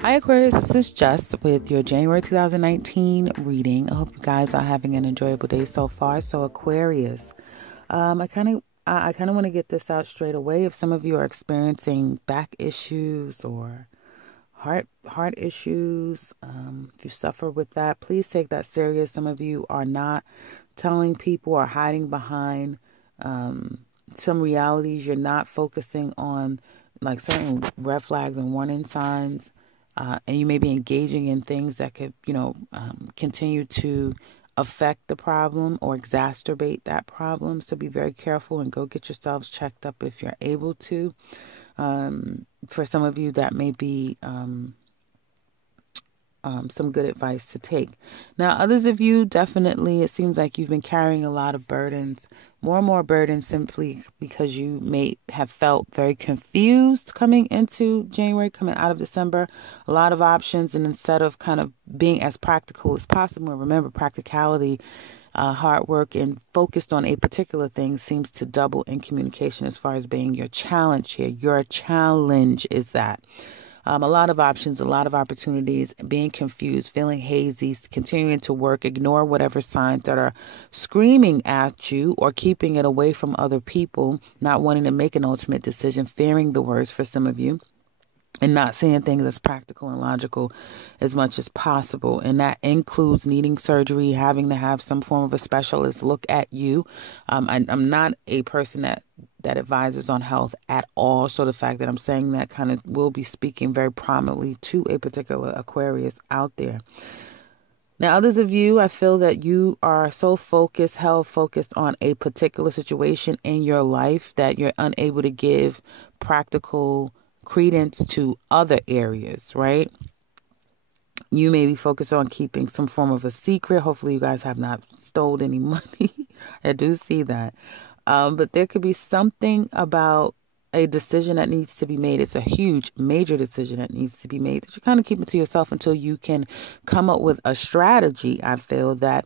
Hi Aquarius, this is Jess with your January 2019 reading. I hope you guys are having an enjoyable day so far. So Aquarius, I kind of want to get this out straight away. If some of you are experiencing back issues or heart issues, if you suffer with that, please take that serious. Some of you are not telling people or hiding behind some realities. You're not focusing on like certain red flags and warning signs. And you may be engaging in things that could, continue to affect the problem or exacerbate that problem. So be very careful and go get yourselves checked up if you're able to. For some of you, that may be some good advice to take. Now, others of you, definitely, it seems like you've been carrying a lot of burdens, more and more burdens, simply because you may have felt very confused coming into January, coming out of December, a lot of options. And instead of kind of being as practical as possible, remember practicality, hard work and focused on a particular thing seems to double in communication as far as being your challenge here. Your challenge is that. A lot of options, a lot of opportunities, being confused, feeling hazy, continuing to work, ignore whatever signs that are screaming at you or keeping it away from other people, not wanting to make an ultimate decision, fearing the worst for some of you, and not seeing things as practical and logical as much as possible. And that includes needing surgery, having to have some form of a specialist look at you. I'm not a person that advises on health at all. So the fact that I'm saying that kind of will be speaking very prominently to a particular Aquarius out there. Now, others of you, I feel that you are so focused on a particular situation in your life that you're unable to give practical credence to other areas, right? You may be focused on keeping some form of a secret. Hopefully you guys have not stolen any money. I do see that. But there could be something about a decision that needs to be made. It's a huge, major decision that needs to be made that you kind of keep it to yourself until you can come up with a strategy, I feel, that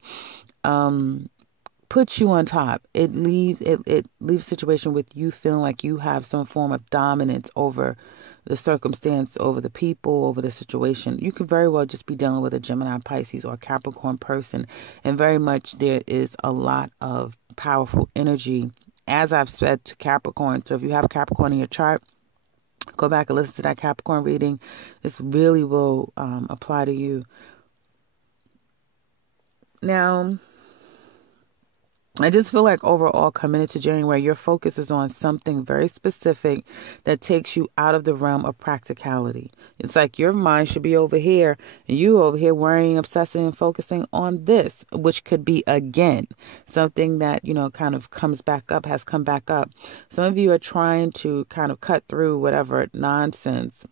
puts you on top. It leaves a situation with you feeling like you have some form of dominance over the circumstance, over the people, over the situation. You could very well just be dealing with a Gemini, Pisces, or Capricorn person. And very much there is a lot of powerful energy, as I've said, to Capricorn. So if you have Capricorn in your chart, go back and listen to that Capricorn reading. This really will apply to you. Now, I just feel like overall coming into January, your focus is on something very specific that takes you out of the realm of practicality. It's like your mind should be over here and you over here worrying, obsessing, and focusing on this, which could be, again, something that, kind of has come back up. Some of you are trying to kind of cut through whatever nonsense.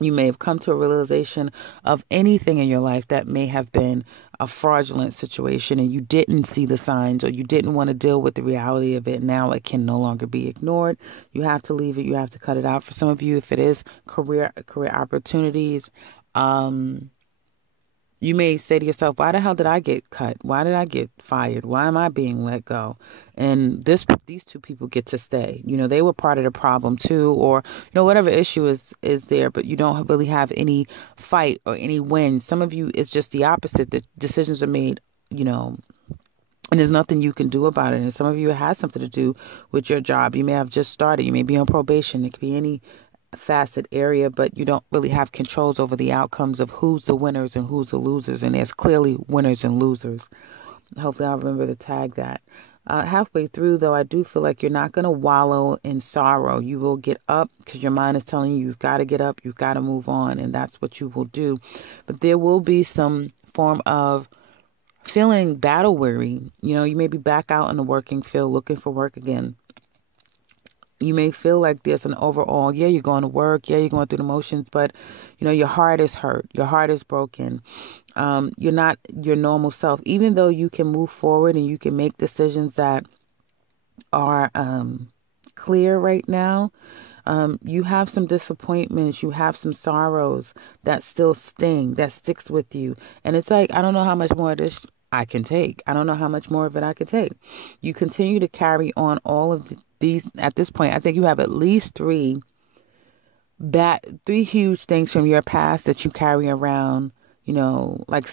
You may have come to a realization of anything in your life that may have been a fraudulent situation and you didn't see the signs or you didn't want to deal with the reality of it. Now it can no longer be ignored. You have to leave it. You have to cut it out. For some of you, if it is career opportunities, you may say to yourself, why the hell did I get cut? Why did I get fired? Why am I being let go? And these two people get to stay. They were part of the problem too, or, whatever issue is there, but you don't really have any fight or any win. Some of you, it's just the opposite. The decisions are made, and there's nothing you can do about it. And some of you, it has something to do with your job. You may have just started. You may be on probation. It could be any facet area, but you don't really have controls over the outcomes of who's the winners and who's the losers. And there's clearly winners and losers. Hopefully I'll remember to tag that. Halfway through, though, I do feel like you're not going to wallow in sorrow. You will get up because your mind is telling you you've got to get up, you've got to move on, and that's what you will do. But there will be some form of feeling battle weary. You may be back out in the working field looking for work again. You may feel like there's an overall, you're going to work, you're going through the motions, but, your heart is hurt. Your heart is broken. You're not your normal self. Even though you can move forward and you can make decisions that are clear right now, you have some disappointments, you have some sorrows that still sting, that sticks with you. And it's like, I don't know how much more of this I can take. I don't know how much more of it I can take. You continue to carry on all of these. At this point, I think you have at least three huge things from your past that you carry around, like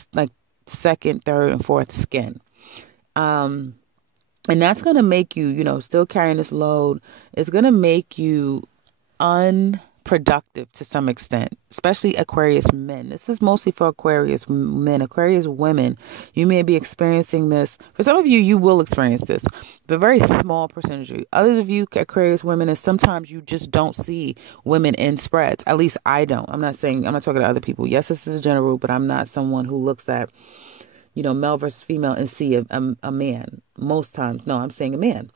second, third, and fourth skin. And that's going to make you, still carrying this load. It's going to make you unproductive to some extent, especially Aquarius men. This is mostly for Aquarius men. Aquarius women, you may be experiencing this. For some of you, you will experience this, but a very small percentage of you. Others of you, Aquarius women, is sometimes you just don't see women in spreads. At least I don't. I'm not talking to other people. Yes, this is a general rule, but I'm not someone who looks at, male versus female and see a man. Most times, no, I'm saying a man.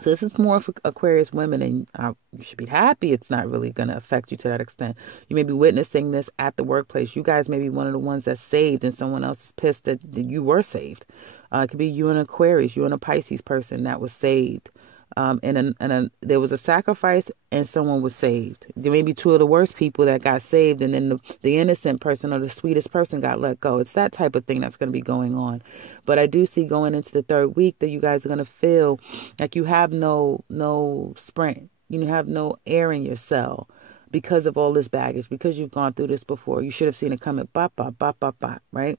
So this is more for Aquarius women, and you should be happy it's not really going to affect you to that extent. You may be witnessing this at the workplace. You guys may be one of the ones that's saved and someone else is pissed that you were saved. It could be you and Aquarius, you and a Pisces person that was saved. There was a sacrifice and someone was saved. There may be two of the worst people that got saved, and then the innocent person or the sweetest person got let go. It's that type of thing that's going to be going on. But I do see going into the third week that you guys are going to feel like you have no sprint. You have no air in your cell because of all this baggage, because you've gone through this before. You should have seen it coming, bop, bop, bop, bop, bop, right?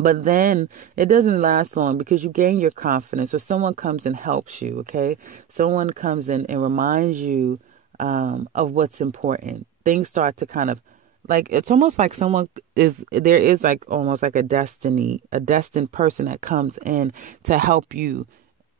But then it doesn't last long because you gain your confidence, or someone comes and helps you, okay? Someone comes in and reminds you of what's important. Things start to kind of, like, it's almost like there is like almost like a destined person that comes in to help you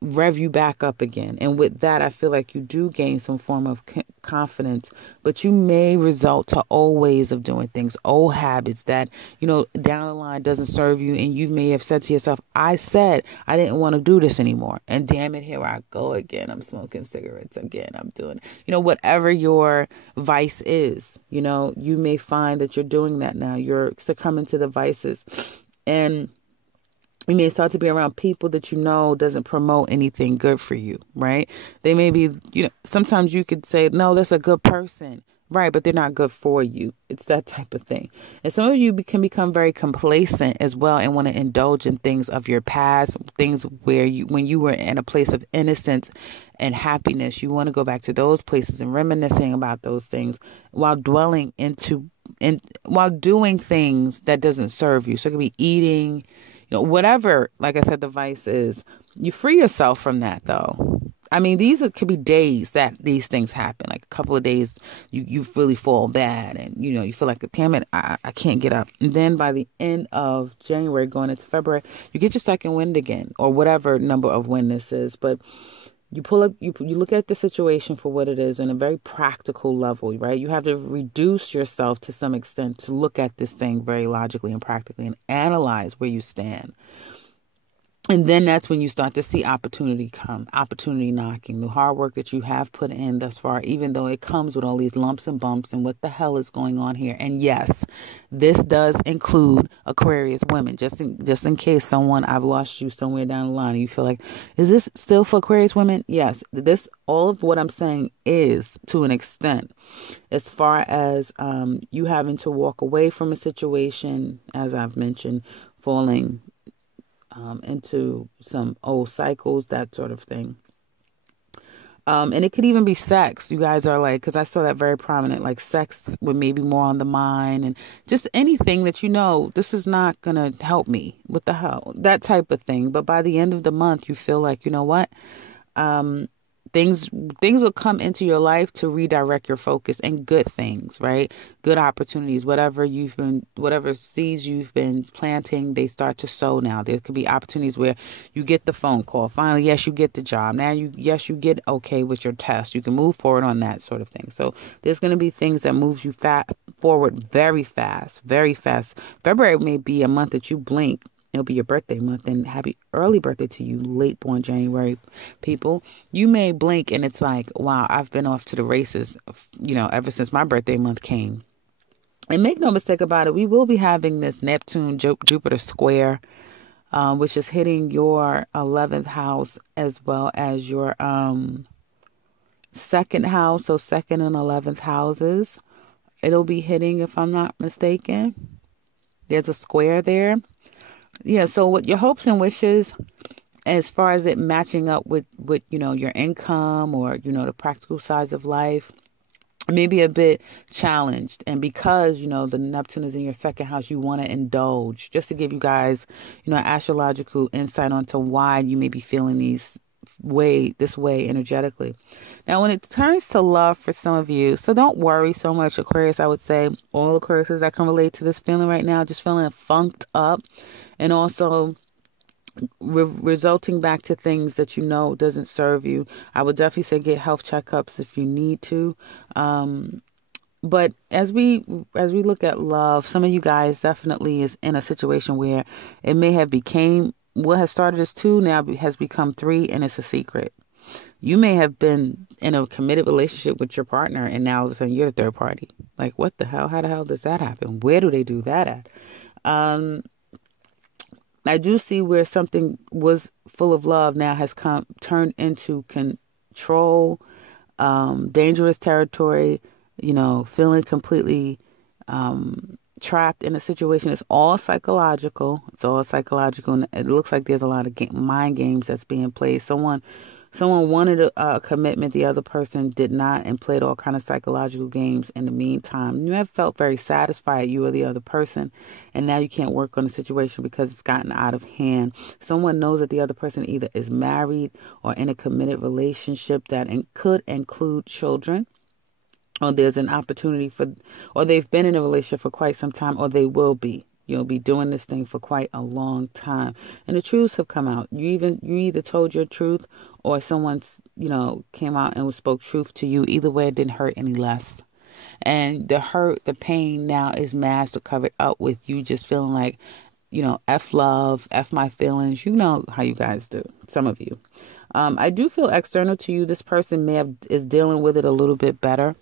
rev you back up again. And with that, I feel like you do gain some form of confidence, but you may result to old ways of doing things, old habits that, down the line doesn't serve you. And you may have said to yourself, I said I didn't want to do this anymore. And damn it, here I go again. I'm smoking cigarettes again. I'm doing, whatever your vice is, you may find that you're doing that now. You're succumbing to the vices. And you may start to be around people that doesn't promote anything good for you, right? They may be, sometimes you could say, no, that's a good person, right? But they're not good for you. It's that type of thing. And some of you can become very complacent as well and want to indulge in things of your past, things where when you were in a place of innocence and happiness, you want to go back to those places and reminiscing about those things while while doing things that doesn't serve you. So it could be eating, whatever, like I said, the vice is. You free yourself from that, though. I mean, could be days that these things happen. Like a couple of days, you really fall bad, and you feel like, damn it, I can't get up. And then by the end of January, going into February, you get your second wind again, or whatever number of wind this is. But you pull up, you look at the situation for what it is on a very practical level, right? You have to reduce yourself to some extent to look at this thing very logically and practically and analyze where you stand. And then that's when you start to see opportunity come, opportunity knocking, the hard work that you have put in thus far, even though it comes with all these lumps and bumps and what the hell is going on here. And yes, this does include Aquarius women, just in case I've lost you somewhere down the line and you feel like, is this still for Aquarius women? Yes, all of what I'm saying is to an extent, as far as you having to walk away from a situation, as I've mentioned, falling into some old cycles, that sort of thing. And it could even be sex. You guys are like, because I saw that very prominent, like sex with maybe more on the mind and just anything that this is not going to help me. What the hell? That type of thing. But by the end of the month, you feel like, you know what? Things will come into your life to redirect your focus, and good things, right? Good opportunities, whatever seeds you've been planting, they start to sow now. There could be opportunities where you get the phone call. Finally, yes, you get the job. Now you get okay with your test. You can move forward on that sort of thing. So there's going to be things that moves you forward very fast, very fast. February may be a month that you blink. It'll be your birthday month, and happy early birthday to you, late born January people. You may blink and it's like, wow, I've been off to the races, ever since my birthday month came. And make no mistake about it, we will be having this Neptune Jupiter square, which is hitting your 11th house as well as your second house. So second and 11th houses. It'll be hitting, if I'm not mistaken. There's a square there. Yeah, so what your hopes and wishes as far as it matching up with your income or the practical sides of life, maybe a bit challenged. And because the Neptune is in your second house, you want to indulge. Just to give you guys astrological insight onto why you may be feeling this way energetically. Now when it turns to love for some of you, so don't worry so much, Aquarius. I would say all Aquariuses that can relate to this feeling right now, just feeling funked up, and also resulting back to things that doesn't serve you. I would definitely say get health checkups if you need to. But as we look at love, some of you guys definitely is in a situation where it may have became what has started as two now has become three, and it's a secret. You may have been in a committed relationship with your partner, and now all of a sudden you're the third party. Like, what the hell? How the hell does that happen? Where do they do that at? I do see where something was full of love now has turned into control, dangerous territory, feeling completely trapped in a situation. It's all psychological. It's all psychological. And it looks like there's a lot of mind games that's being played. Someone wanted a commitment, the other person did not, and played all kind of psychological games in the meantime. You have felt very satisfied, you or the other person, and now you can't work on the situation because it's gotten out of hand. Someone knows that the other person either is married or in a committed relationship that could include children, or there's an opportunity or they've been in a relationship for quite some time, or they will be. You'll be doing this thing for quite a long time. And the truths have come out. You either told your truth or someone's, came out and spoke truth to you. Either way, it didn't hurt any less. And the hurt, the pain now is masked or covered up with you just feeling like, F love, F my feelings. You know how you guys do, some of you. I do feel external to you, this person is dealing with it a little bit better.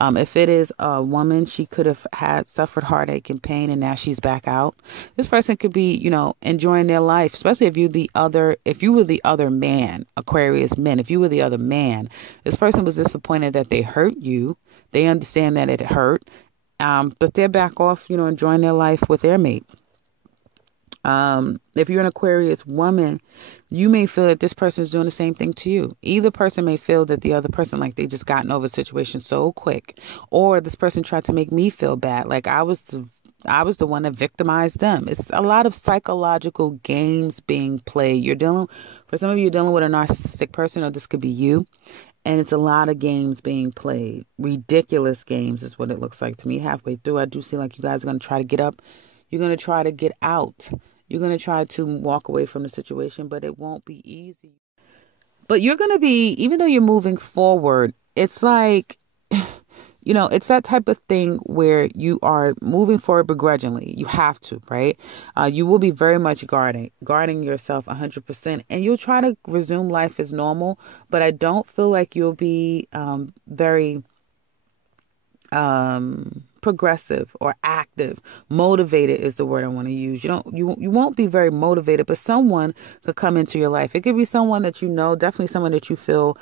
If it is a woman, she could have suffered heartache and pain, and now she's back out. This person could be, enjoying their life, especially if you were the other man, Aquarius men, if you were the other man, this person was disappointed that they hurt you. They understand that it hurt, but they're back off, enjoying their life with their mate. If you're an Aquarius woman, you may feel that this person is doing the same thing to you. Either person may feel that the other person, like they just gotten over the situation so quick, or this person tried to make me feel bad. Like I was the one that victimized them. It's a lot of psychological games being played. For some of you, you're dealing with a narcissistic person, or this could be you. And it's a lot of games being played. Ridiculous games is what it looks like to me. Halfway through, I do see like you guys are going to try to get up. You're going to try to get out. You're going to try to walk away from the situation, but it won't be easy. But you're going to be, even though you're moving forward, it's like, it's that type of thing where you are moving forward begrudgingly. You have to, right? You will be very much guarding yourself 100%, and you'll try to resume life as normal. But I don't feel like you'll be very progressive or active. Motivated is the word I want to use. You won't be very motivated, but someone could come into your life. It could be someone that definitely someone that you feel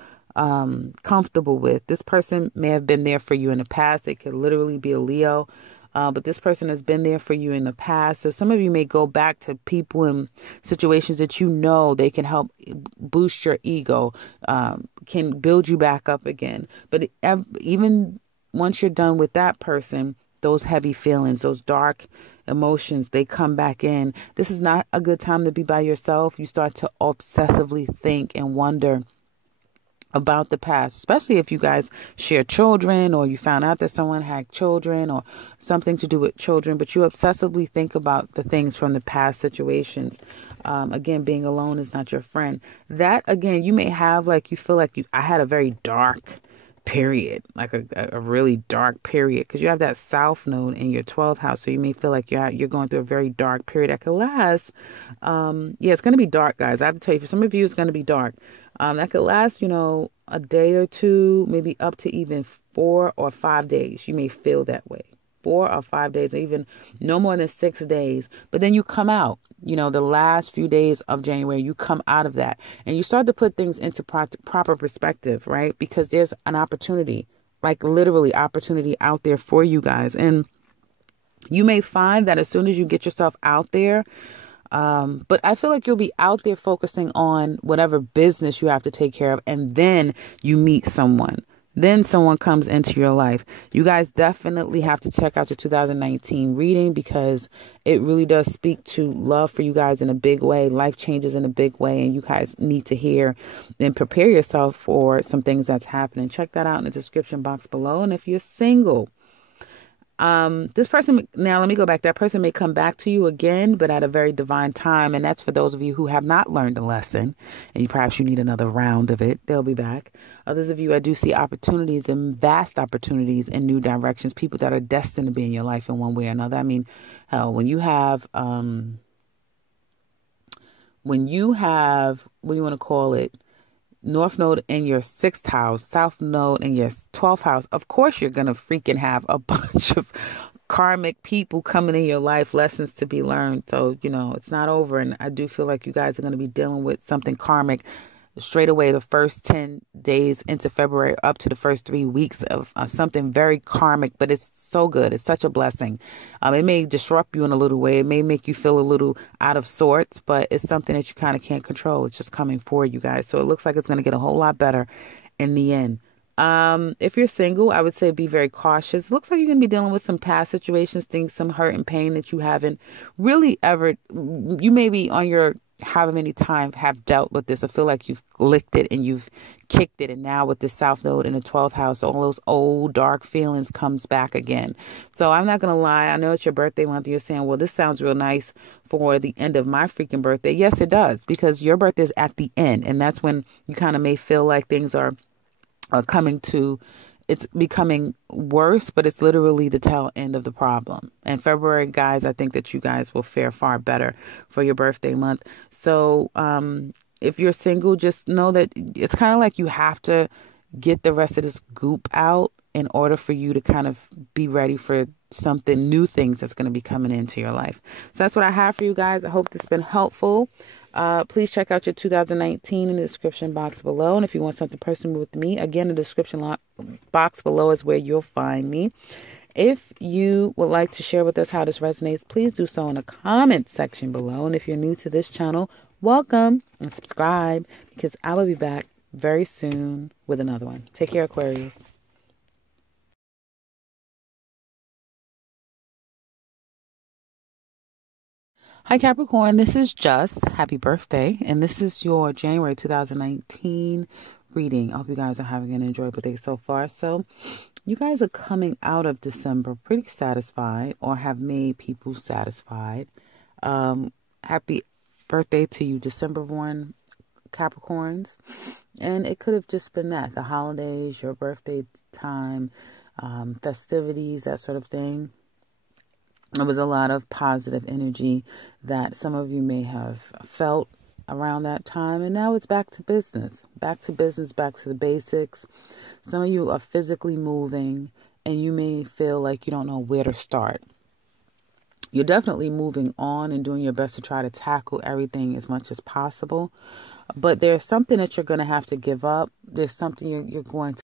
comfortable with. This person may have been there for you in the past. It could literally be a Leo, but this person has been there for you in the past. So some of you may go back to people and situations that they can help boost your ego, can build you back up again. But even once you're done with that person, those heavy feelings, those dark emotions, they come back in. This is not a good time to be by yourself. You start to obsessively think and wonder about the past, especially if you guys share children, or you found out that someone had children or something to do with children, but you obsessively think about the things from the past situations. Again, being alone is not your friend. That, again, you may have you feel like I had a very dark period, like a really dark period, because you have that South node in your 12th house. So you may feel like you're going through a very dark period that could last. It's going to be dark, guys. I have to tell you, for some of you, it's going to be dark. That could last, a day or two, maybe up to even 4 or 5 days. You may feel that way. 4 or 5 days, or even no more than 6 days. But then you come out, the last few days of January, you come out of that and you start to put things into proper perspective, right? Because there's an opportunity, like literally opportunity out there for you guys. And you may find that as soon as you get yourself out there, But I feel like you'll be out there focusing on whatever business you have to take care of, and then you meet someone. Then someone comes into your life. You guys definitely have to check out your 2019 reading, because it really does speak to love for you guys in a big way. Life changes in a big way, and you guys need to hear and prepare yourself for some things that's happening. Check that out in the description box below. And if you're single, this person, now let me go back. That person may come back to you again, but at a very divine time. And that's for those of you who have not learned a lesson, and perhaps you need another round of it. They'll be back. Others of you, I do see opportunities and vast opportunities in new directions. People that are destined to be in your life in one way or another. I mean, hell, when you have, what do you want to call it? North node in your 6th house, South node in your 12th house, of course you're going to freaking have a bunch of karmic people coming in your life, lessons to be learned. So, it's not over. And I do feel like you guys are going to be dealing with something karmic straight away the first 10 days into February up to the first 3 weeks of something very karmic, but it's so good. It's such a blessing. It may disrupt you in a little way. It may make you feel a little out of sorts, but it's something that you kind of can't control. It's just coming for you guys. So it looks like it's going to get a whole lot better in the end. If you're single, I would say be very cautious. It looks like you're going to be dealing with some past situations, things, some hurt and pain that you haven't really ever, you may be on your however many times have dealt with this, or feel like you've licked it and you've kicked it, and now with the South node in the 12th house, all those old dark feelings comes back again. So I'm not gonna lie, I know it's your birthday month. You're saying, well, this sounds real nice for the end of my freaking birthday. Yes, it does, because your birthday is at the end, and that's when you kind of may feel like things are coming to, it's becoming worse, but it's literally the tail end of the problem. And February, guys, I think that you guys will fare far better for your birthday month. So if you're single, just know that it's kind of like you have to get the rest of this goop out in order for you to kind of be ready for something, new things that's going to be coming into your life. So that's what I have for you guys. I hope this has been helpful. Please check out your 2019 in the description box below. And if you want something personal with me, again, the description box below is where you'll find me. If you would like to share with us how this resonates, please do so in the comment section below. And if you're new to this channel, welcome and subscribe, because I will be back very soon with another one. Take care, Aquarius. Hi Capricorn, this is Just. Happy birthday. And this is your January 2019 reading. I hope you guys are having an enjoyable day so far. So you guys are coming out of December pretty satisfied, or have made people satisfied. Happy birthday to you December born Capricorns. And it could have just been that. The holidays, your birthday time, festivities, that sort of thing. There was a lot of positive energy that some of you may have felt around that time. And now it's back to business, back to the basics. Some of you are physically moving, and you may feel like you don't know where to start. You're definitely moving on and doing your best to try to tackle everything as much as possible. But there's something that you're going to have to give up. There's something you're going